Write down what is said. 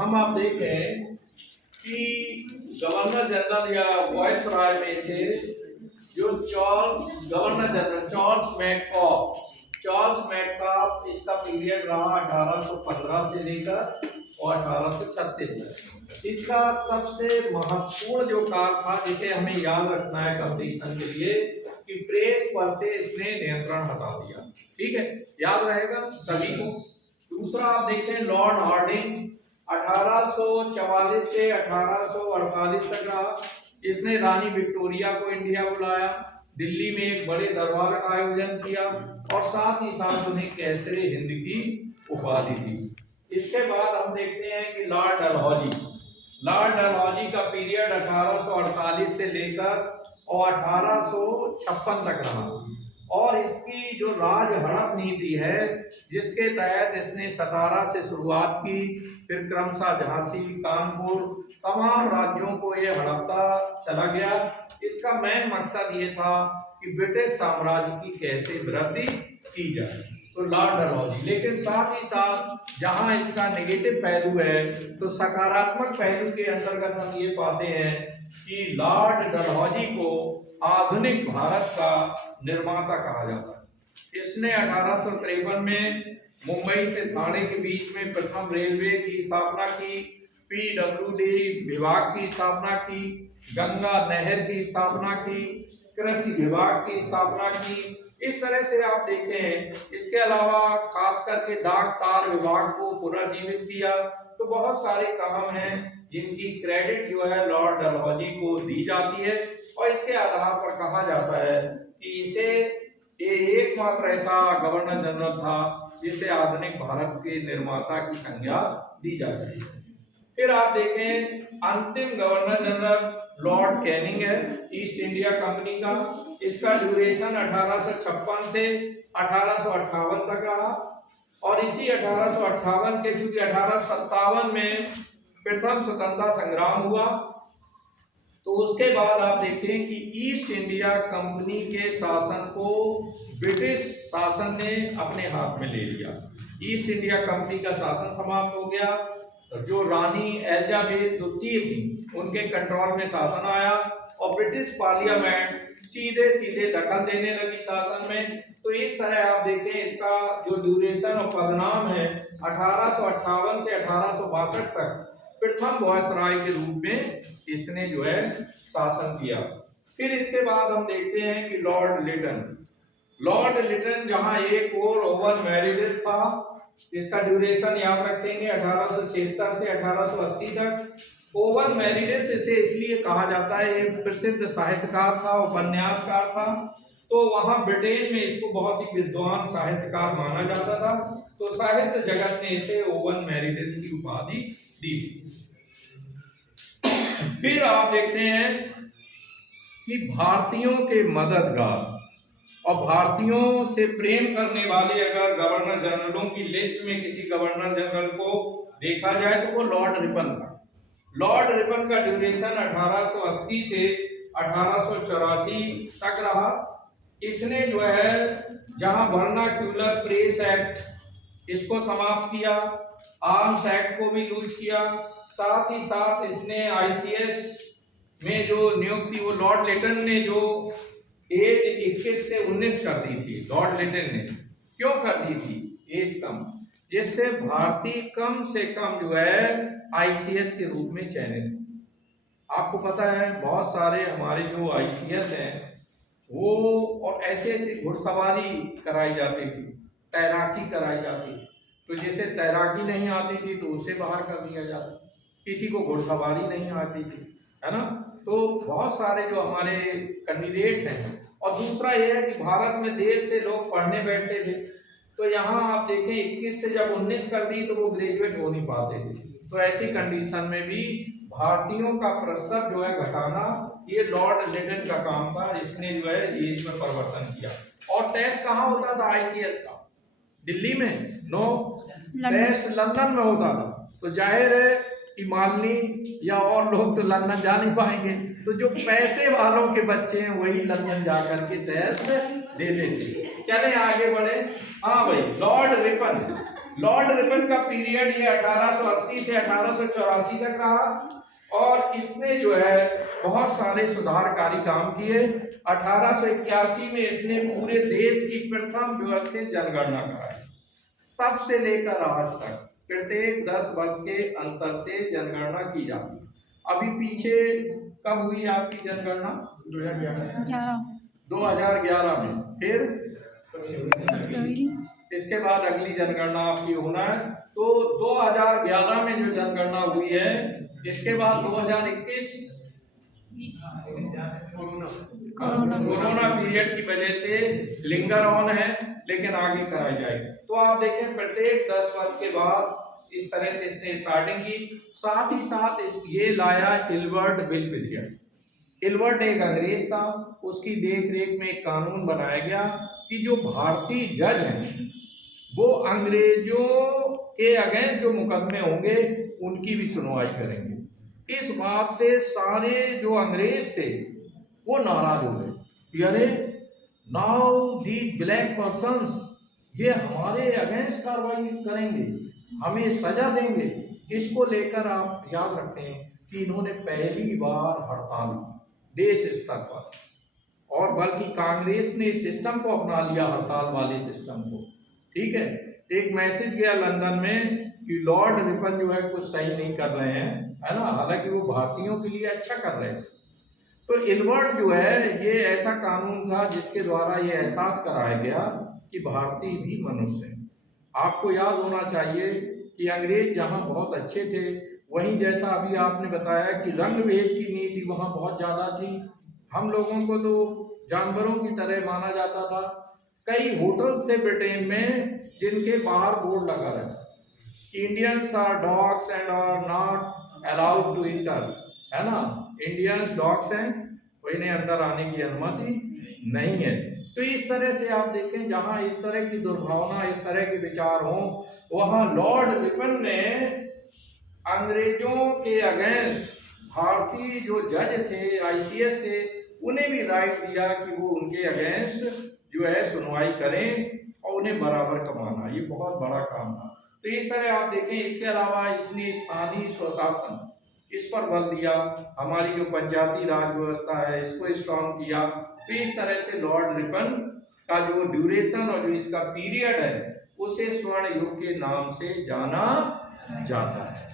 हम आप देखें कि गवर्नर जनरल या वायसराय में से जो गवर्नर जनरल चार्ल्स मैककॉफ इसका पीरियड रहा 1815 से लेकर और 1836 तक। इसका सबसे महत्वपूर्ण जो काल था जिसे हमें याद रखना है कंपटीशन के लिए कि प्रेस पर से इसने नियंत्रण हटा दिया। ठीक है, याद रहेगा सभी को। दूसरा आप देखें लॉर्ड हार्डिंग 1844 से 1848 तक रहा। इसने रानी विक्टोरिया को इंडिया बुलाया, दिल्ली में एक बड़े दरबार का आयोजन किया और साथ ही साथ उन्हें कैसरे हिंद की उपाधि दी। इसके बाद हम देखते हैं कि लॉर्ड डलहौजी का पीरियड 1848 से लेकर और 1856 तक रहा और इसकी जो राज हड़प नीति है जिसके तहत इसने सतारा से शुरुआत की, फिर क्रमशः झांसी, कानपुर, तमाम राज्यों को ये हड़पता चला गया। इसका मेन मकसद ये था कि ब्रिटिश साम्राज्य की कैसे वृद्धि की जाए, तो लॉर्ड डलहौजी। लेकिन साथ ही साथ जहां इसका नेगेटिव पहलू है तो सकारात्मक पहलू के अंतर्गत हम ये पाते हैं कि लॉर्ड डलहौजी को आधुनिक भारत का निर्माता कहा जाता है। इसने 1853 में मुंबई से ठाणे के बीच में प्रथम रेलवे की स्थापना की, पीडब्ल्यूडी विभाग की स्थापना की, गंगा नहर की स्थापना की, कृषि विभाग की स्थापना की। इस तरह से आप देखें, इसके अलावा खास करके डाक तार विभाग को पुनर्जीवित किया। तो बहुत सारे काम हैं जिनकी क्रेडिट जो है लॉर्ड डलहौजी को दी जाती है और इसके आधार पर कहा जाता है कि इसे ये एकमात्र ऐसा गवर्नर जनरल था जिसे आधुनिक भारत के निर्माता की संज्ञा दी जा सकती है। फिर आप देखें अंतिम गवर्नर जनरल लॉर्ड कैनिंग है ईस्ट इंडिया कंपनी का। इसका ड्यूरेशन 1856 से 1858 तक रहा और इसी 1858 के चूंकि 1857 में प्रथम स्वतंत्रता संग्राम हुआ तो उसके बाद आप देखें कि ईस्ट इंडिया कंपनी के शासन को ब्रिटिश शासन ने अपने हाथ में ले लिया। ईस्ट इंडिया कंपनी का शासन समाप्त हो गया। जो रानी एलिजाबेथ द्वितीय थी उनके कंट्रोल में शासन आया और ब्रिटिश पार्लियामेंट सीधे सीधे दखल देने लगी शासन में। तो इस तरह आप देखें इसका जो ड्यूरेशन और पदनाम है 1858 से 1862 तक प्रथम वायसराय के रूप में इसने जो है शासन किया। फिर इसके बाद हम देखते हैं कि लॉर्ड लिटन जहां एक और ओवन मेरिडिथ था, इसका ड्यूरेशन याद रखेंगे 1876 से 1880 तक। ओवन मेरिडिथ इसे इसलिए कहा जाता है, एक प्रसिद्ध साहित्यकार था, उपन्यासकार था। तो वहां ब्रिटेन में इसको बहुत ही विद्वान साहित्यकार माना जाता था, तो साहित्य जगत ने इसे ओवन मेरिडिथ की उपाधि दी। फिर आप देखते हैं कि भारतीयों के मददगार और भारतीयों से प्रेम करने वाले अगर गवर्नर जनरलों की लिस्ट में किसी गवर्नर जनरल को देखा जाए तो वो लॉर्ड रिपन था। लॉर्ड रिपन का ड्यूरेशन 1880 से 1884 तक रहा। इसने जो है जहां वर्नाक्यूलर प्रेस एक्ट इसको समाप्त किया, आर्म्स एक्ट को भी लूज किया, साथ ही साथ इसने आईसीएस में जो नियुक्ति वो लॉर्ड लिटन ने जो एज 21 से 19 कर दी थी। लॉर्ड लिटन ने क्यों कर दी थी एज कम, जिससे भारतीय कम से कम जो है आईसीएस के रूप में चयनित। आपको पता है बहुत सारे हमारे जो आईसीएस हैं वो और ऐसे ऐसे घुड़सवारी कराई जाती थी, तैराकी कराई जाती थी। तो जिसे तैराकी नहीं आती थी तो उसे बाहर कर दिया जाता, किसी को घुड़सवारी नहीं आती थी, है ना। तो बहुत सारे जो हमारे कैंडिडेट हैं। और दूसरा यह है कि भारत में देर से लोग पढ़ने बैठते थे, तो यहाँ आप देखें 21 से जब 19 कर दी तो वो ग्रेजुएट हो नहीं पाते थे। तो ऐसी कंडीशन में भी भारतीयों का प्रतिशत जो है घटाना ये लॉर्ड लिटन का काम था, जिसने जो है एज में परिवर्तन किया। और टेस्ट कहाँ होता था आईसीएस का? दिल्ली में? नो, टेस्ट लंदन में होता था। तो जाहिर है कि मालनी या और लोग तो लंदन जा नहीं पाएंगे, तो जो पैसे वालों के बच्चे हैं वही लंदन जाकर के टेस्ट दे देते। चले आगे बढ़े। हाँ भाई, लॉर्ड रिपन लॉर्ड रिपन का पीरियड ये 1880 से 1884 तक रहा और इसने जो है बहुत सारे सुधारकारी काम किए। 1881 में इसने पूरे देश की प्रथम व्यवस्थित जनगणना कराई। तब से लेकर आज तक प्रत्येक 10 वर्ष के अंतर से जनगणना की जाती है। अभी पीछे कब हुई आपकी जनगणना? 2011 में। फिर इसके बाद अगली जनगणना आपकी होना है। तो 2011 में जो जनगणना हुई है, इसके बाद 2021 कोरोना पीरियड की वजह से लिंगर ऑन है, लेकिन आगे कराई जाएगी। तो आप देखें प्रत्येक 10 वर्ष के बाद इस तरह से इसने स्टार्टिंग की। साथ ही साथ ये लाया इल्बर्ट बिल पीरियड। इल्बर्ट एक अंग्रेज था, उसकी देख रेख में एक कानून बनाया गया कि जो भारतीय जज हैं वो अंग्रेजों के अगेंस्ट जो मुकदमे होंगे उनकी भी सुनवाई करेंगे। इस बात से सारे जो अंग्रेज थे वो नाराज हो गए। अरे नाउ दी ब्लैक पर्सन्स ये हमारे अगेंस्ट कार्रवाई करेंगे, हमें सजा देंगे। इसको लेकर आप याद रखें कि इन्होंने पहली बार हड़ताल की देश स्तर पर, और बल्कि कांग्रेस ने इस सिस्टम को अपना लिया, हड़ताल वाले सिस्टम को। ठीक है, एक मैसेज गया लंदन में कि लॉर्ड रिपन जो है कुछ सही नहीं कर रहे हैं, है ना, हालांकि वो भारतीयों के लिए अच्छा कर रहे थे। तो इल्बर्ट जो है ये ऐसा कानून था जिसके द्वारा ये एहसास कराया गया कि भारतीय भी मनुष्य हैं। आपको याद होना चाहिए कि अंग्रेज जहाँ बहुत अच्छे थे, वहीं जैसा अभी आपने बताया कि रंग भेद की नीति वहाँ बहुत ज़्यादा थी। हम लोगों को तो जानवरों की तरह माना जाता था। कई होटल्स थे ब्रिटेन में जिनके बाहर बोर्ड लगा रहता कि Indians are dogs and are not allowed to enter, है ना, इंडियंस डॉग्स हैं, वो इन्हें अंदर आने की अनुमति नहीं है। तो इस तरह से आप देखें जहां इस तरह की दुर्भावना, इस तरह के विचार हों, वहां लॉर्ड रिपन ने अंग्रेजों के अगेंस्ट भारतीय जो जज थे, आईसीएस थे, उन्हें भी राइट दिया कि वो उनके अगेंस्ट जो है सुनवाई करें और उन्हें बराबर कमाना। ये बहुत बड़ा काम था। तो इस तरह आप देखें। इसके अलावा इसने स्थानीय स्वशासन इस पर बल दिया, हमारी जो पंचायती राज व्यवस्था है इसको स्ट्रॉन्ग किया। तो इस तरह से लॉर्ड रिपन का जो ड्यूरेशन और जो इसका पीरियड है उसे स्वर्ण युग के नाम से जाना जाता है।